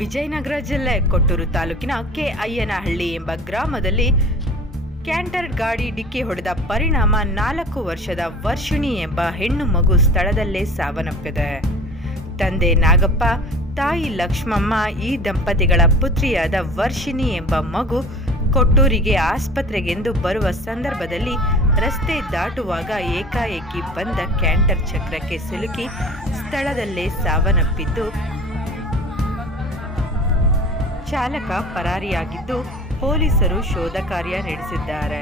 ವಿಜಯನಗರ ಜಿಲ್ಲೆ ಕೊಟ್ಟೂರು ತಾಲೂಕಿನ ಕೆ.ಅಯ್ಯನಹಳ್ಳಿ ಎಂಬ ಗ್ರಾಮದಲ್ಲಿ ಕ್ಯಾಂಟರ್ ಗಾಡಿ ಡಿಕ್ಕಿ ಹೊಡೆದ ಪರಿಣಾಮ 4 ವರ್ಷದ ವರ್ಷಿಣಿ ಎಂಬ ಹೆಣ್ಣು ಮಗು ಸ್ಥಳದಲ್ಲೇ ಸಾವನ್ನಪ್ಪಿದೆ. ತಂದೆ ನಾಗಪ್ಪ, ತಾಯಿ ಲಕ್ಷ್ಮಮ್ಮ ಈ ದಂಪತಿಗಳ ಪುತ್ರಿಯಾದ ವರ್ಷಿಣಿ ಎಂಬ ಮಗು ಕೊಟ್ಟೂರಿಗೆ ಆಸ್ಪತ್ರೆಗೆಂದು ಬರುವ ಸಂದರ್ಭದಲ್ಲಿ ರಸ್ತೆ ದಾಟುವಾಗ ಏಕಾಏಕಿ ಬಂದ ಕ್ಯಾಂಟರ್ ಚಕ್ರಕ್ಕೆ ಸಿಲುಕಿ ಸ್ಥಳದಲ್ಲೇ ಸಾವನ್ನಪ್ಪಿದ್ದು, ಚಾಲಕ ಪರಾರಿಯಾಗಿದ್ದು ಪೊಲೀಸರು ಶೋಧ ಕಾರ್ಯ ನಡೆಸಿದ್ದಾರೆ.